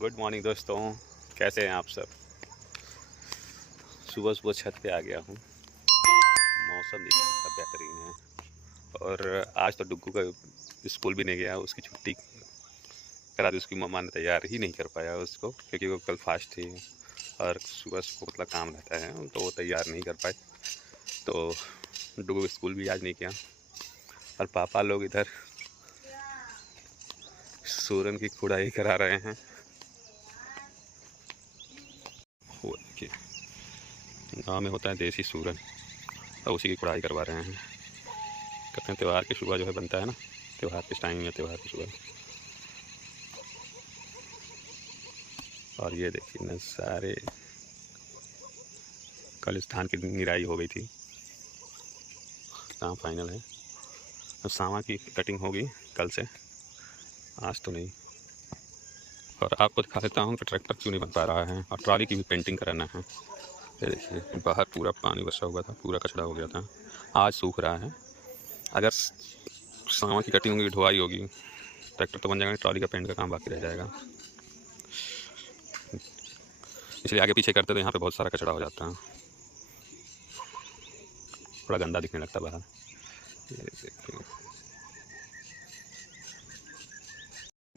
Good morning दोस्तों, कैसे हैं आप सब। सुबह सुबह छत पे आ गया हूँ। मौसम देखिए कितना बेहतरीन है। और आज तो डुग्गू का स्कूल भी नहीं गया, उसकी छुट्टी करा दी। उसकी मम्मा ने तैयार ही नहीं कर पाया उसको, क्योंकि वो कल फास्ट थी और सुबह सुबह मतलब काम रहता है, तो वो तैयार नहीं कर पाए। तो डुग्गू स्कूल भी आज नहीं किया। और पापा लोग इधर सूरन की खुदाई करा रहे हैं। वो देखिए, गाँव में होता है देसी सूरन, और उसी की खुदाई करवा रहे हैं। कहते हैं त्यौहार की सुबह जो है बनता है ना, त्यौहार किस टाइम में, त्यौहार की सुबह। और ये देखिए नज़ारे, कल इस धान की निराई हो गई थी, काम फाइनल है। अब सावा की कटिंग होगी कल से, आज तो नहीं। और आपको दिखा देता हूँ कि ट्रैक्टर क्यों नहीं बन पा रहा है, और ट्रॉली की भी पेंटिंग कराना है। ये देखिए बाहर पूरा पानी बरसा हुआ था, पूरा कचरा हो गया था, आज सूख रहा है। अगर सावा की कटिंग होगी, ढुआई होगी, ट्रैक्टर तो बन जाएगा, ट्रॉली का पेंट का काम बाकी रह जाएगा। इसलिए आगे पीछे करते तो यहाँ पे बहुत सारा कचरा हो जाता है, थोड़ा गंदा दिखने लगता बाहर। ये देखिए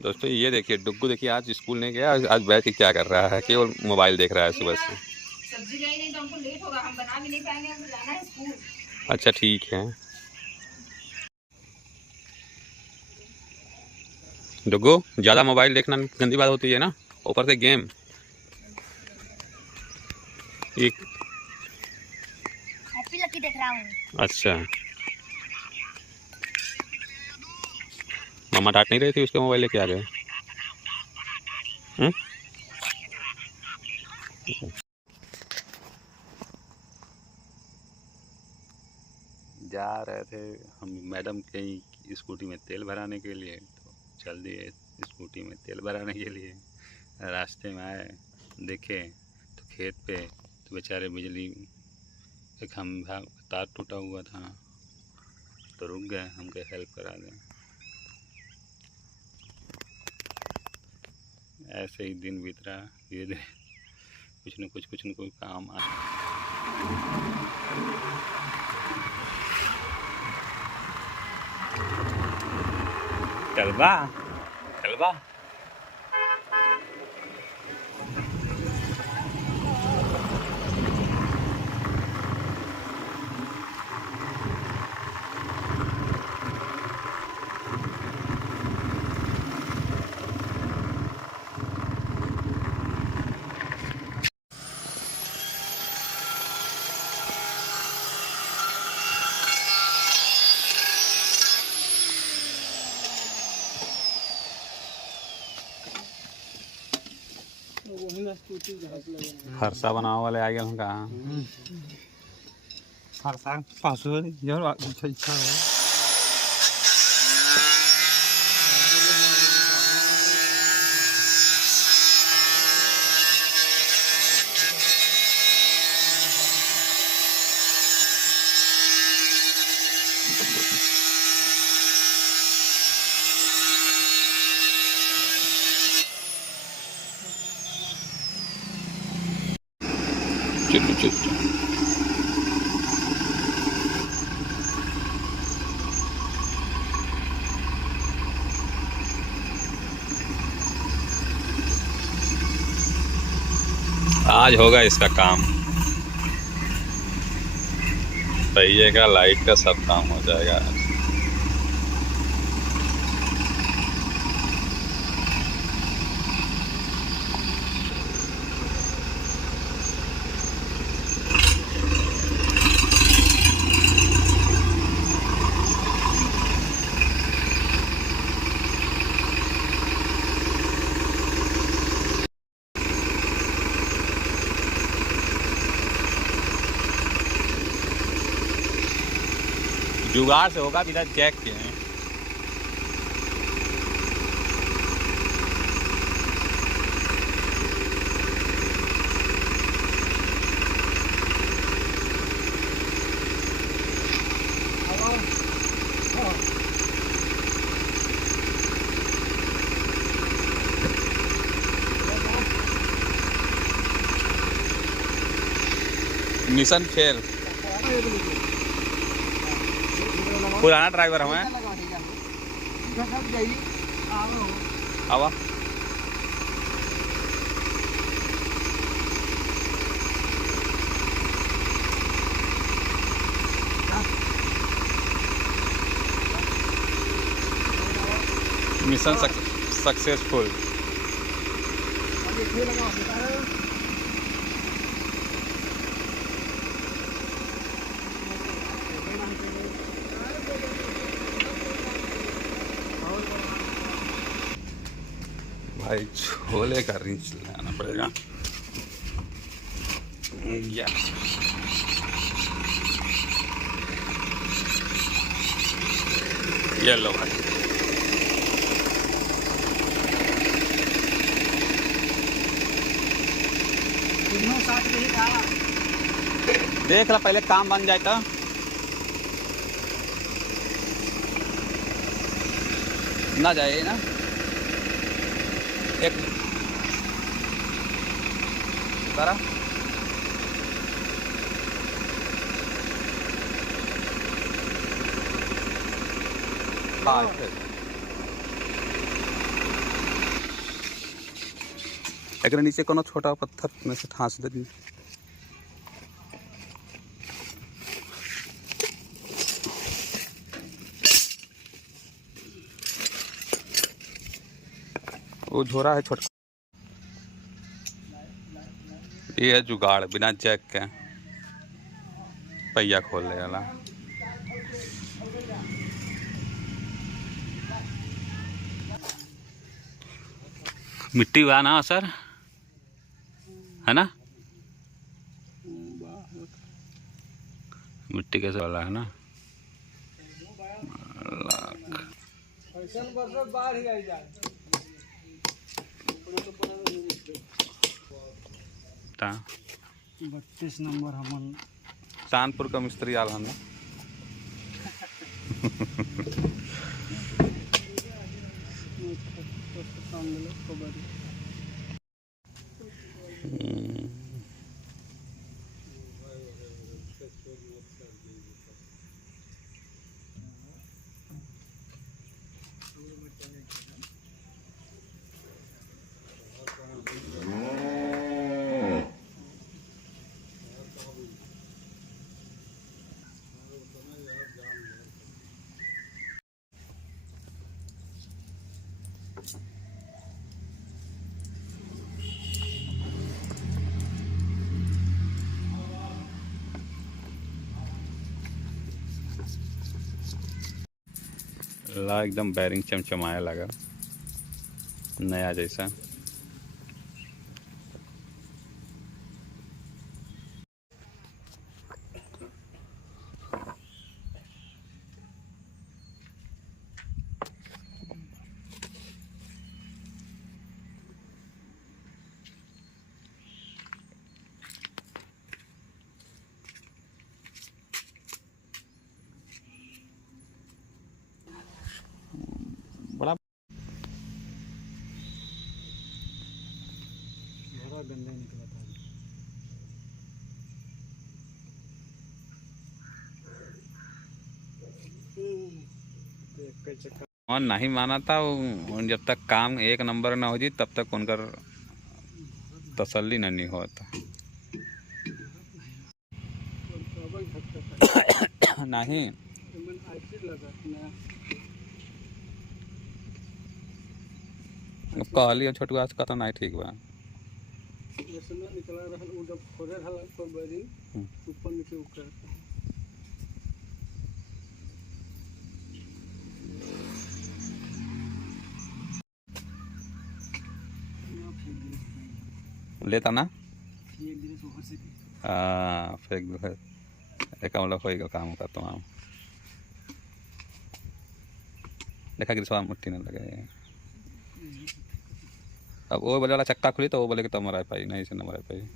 दोस्तों, ये देखिए डुग्गू देखिए आज स्कूल नहीं गया। आज बैठ के क्या कर रहा है, केवल मोबाइल देख रहा है सुबह से। सब्जी गई नहीं तो हमको लेट होगा, हम बना भी नहीं पाएंगे, हमको जाना है स्कूल। अच्छा ठीक है। डुग्गू, ज़्यादा मोबाइल देखना गंदी बात होती है ना, ऊपर से गेम। एक हैप्पी लकी देख रहा हूँ। अच्छा, मम्मा डांट नहीं रही थी उसके मोबाइल लेके आ गए। जा रहे थे हम मैडम के स्कूटी में तेल भराने के लिए, तो चल दिए स्कूटी में तेल भराने के लिए। रास्ते में आए, देखे तो खेत पे तो बेचारे बिजली के खंभा तार टूटा हुआ था, तो रुक गए, हमके हेल्प करा दें। ऐसे ही दिन बीत रहा, धीरे धीरे कुछ न कुछ काम आ। कलबा कलबा हरसा बनाओ वाले आ गए हम कहाँ। हरसा पासो यार इच्छा है। चलो चलो, आज होगा इसका काम, पहिए का, लाइट का, सब काम हो जाएगा आज। जुगाड़ से होगा, बिना चेक के हैं। Mission fail. पुराना ड्राइवर हमें आवा मिशन सक्सेसफुल। भाई छोले का रिंच लाना पड़ेगा। या ये लो भाई। देख ला पहले काम बन जाए तो ना जाए ना एक तारा हाँ एक नीचे कोनो छोटा पत्थर में से ठांस दे दी। वो झोरा है छोटा। ये है जुगाड़ बिना जैक के पहिया खोल ले वाला। मिट्टी हुआ ना सर है ना मिट्टी कैसे वाला है ना लाख 32 नंबर हमन कानपुर का मिस्त्री आल हम ला एकदम बैरिंग चमचमाया लगा नया जैसा। बड़ा गंदा निकला था। और नहीं माना था जब तक काम एक नंबर ना हो जी तब तक उनका तसल्ली नहीं होता। नहीं कहली छोटुआ का तो नहीं ठीक बा। लेता ना फेंक दो एक मतलब काम का तो देखा कि मुट्ठी नहीं लगे। अब वो बोले वाला चक्का खुली तो वो बोले कि तो मरा पाई नहीं से न मरा पाई।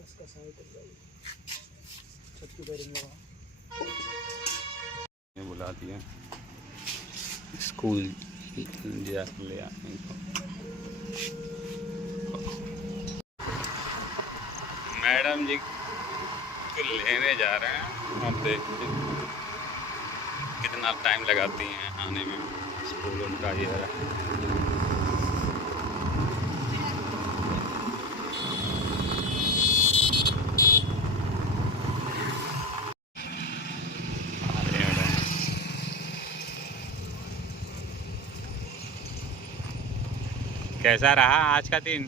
इसका साइड छत की बेरिंग लगा बुला दिया स्कूल जा ले आने को। मैडम जी को लेने जा रहे हैं, अब देखते हैं कितना टाइम लगाती हैं आने में। स्कूल उनका ये है। कैसा रहा आज का दिन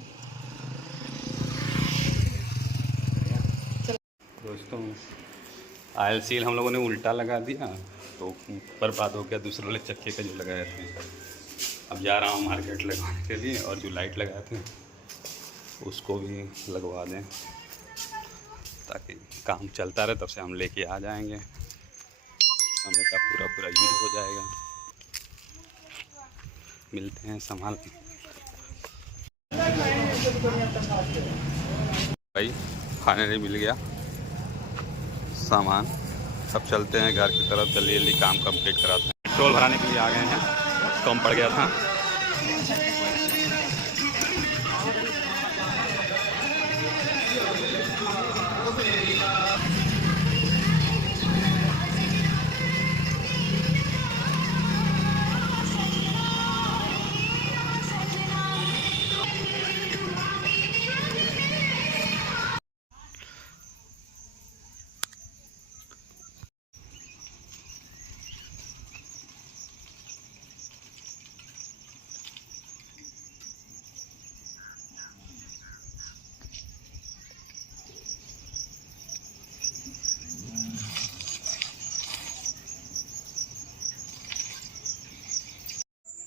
दोस्तों? आयल सील हम लोगों ने उल्टा लगा दिया तो बर्बाद हो गया, दूसरे वाले चक्के का जो लगाए थे। अब जा रहा हूँ मार्केट लगवाने के लिए, और जो लाइट लगाए थे उसको भी लगवा दें ताकि काम चलता रहे। तब से हम लेके आ जाएंगे, समय का पूरा यूज हो जाएगा। मिलते हैं संभाल भाई। खाने नहीं मिल गया सामान, अब चलते हैं घर की तरफ। जल्दी जल्दी काम कंप्लीट कराते हैं। पेट्रोल भराने के लिए आ गए हैं, कम पड़ गया था।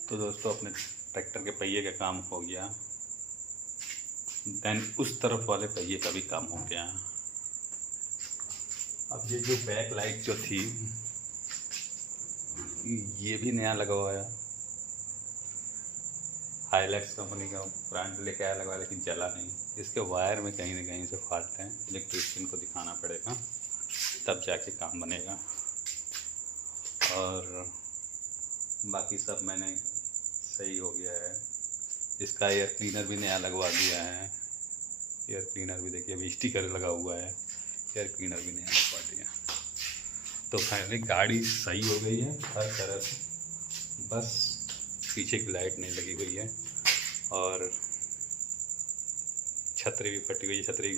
तो दोस्तों अपने ट्रैक्टर के पहिए का काम हो गया, देन उस तरफ वाले पहिए का भी काम हो गया। अब ये जो बैक लाइट जो थी ये भी नया लगवाया, हाइलैक्स कंपनी का ब्रांड लेके आया लगवाया, लेकिन चला नहीं। इसके वायर में कहीं ना कहीं से फॉल्ट है, इलेक्ट्रिशियन को दिखाना पड़ेगा तब जाके काम बनेगा। और बाकी सब मैंने सही हो गया है। इसका एयर क्लीनर भी नया लगवा दिया है। एयर क्लीनर भी देखिए अभी स्टिकर लगा हुआ है, एयर क्लीनर भी नया लगवा दिया। तो फाइनली गाड़ी सही हो गई है हर तरह से, बस पीछे की लाइट नहीं लगी हुई है और छतरी भी फटी हुई है। छतरी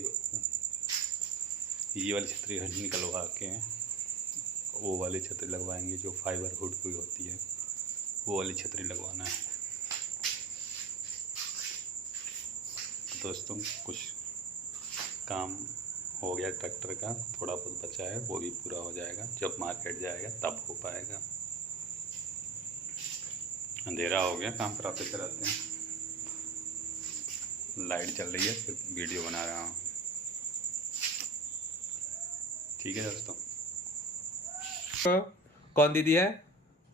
ये वाली छतरी निकलवा के वो वाली छतरी लगवाएंगे जो फाइबर हुड की होती है, वो वाली छतरी लगवाना है। दोस्तों कुछ काम हो गया ट्रैक्टर का, थोड़ा बहुत बचा है, वो भी पूरा हो जाएगा। जब मार्केट जाएगा तब हो पाएगा। अंधेरा हो गया काम कराते कराते, लाइट चल रही है, फिर वीडियो बना रहा हूँ। ठीक है दोस्तों। कौन दीदी है?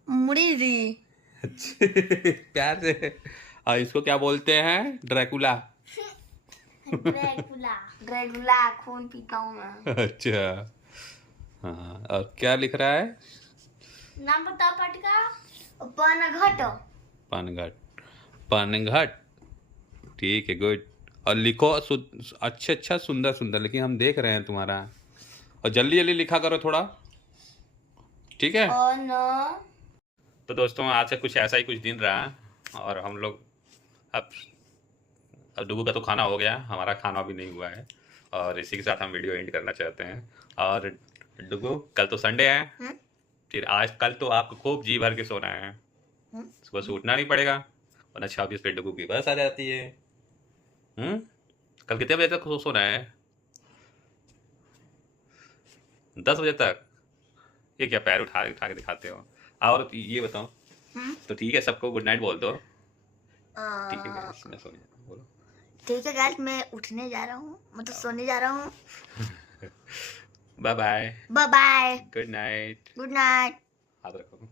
मुड़ी दी। प्यार से। और इसको क्या बोलते हैं? ड्रैकुला। ड्रैकुला। ड्रैकुला खून पीता हूँ मैं। अच्छा हाँ। और क्या लिख रहा है? नाम बता पार्टी का। पनघट। पनघट। पनघट ठीक है, गुड। और लिखो अच्छा सुंदर सुंदर, लेकिन हम देख रहे हैं तुम्हारा। और जल्दी जल्दी लिखा करो थोड़ा, ठीक है? तो दोस्तों आज से कुछ ऐसा ही कुछ दिन रहा, और हम लोग अब डुगू का तो खाना हो गया, हमारा खाना भी नहीं हुआ है। और इसी के साथ हम वीडियो एंड करना चाहते हैं। और डुगू कल तो संडे है, फिर आज कल तो आपको खूब जी भर के सोना है। सुबह से उठना नहीं पड़ेगा, वरना 26 पे डुगू की बस आ जाती है। कल कितने बजे तक सोना है? 10 बजे तक? ये क्या पैर उठा के दिखाते हो? और ये बताओ तो ठीक है, सबको गुड नाइट बोल दो। ठीक है गाइस, मैं सो जाता हूं। बोलो ठीक है गाइस, मैं उठने जा रहा हूँ, मतलब सोने जा रहा हूँ। Bye bye. Bye bye. Good night. Good night. हाथ रखो।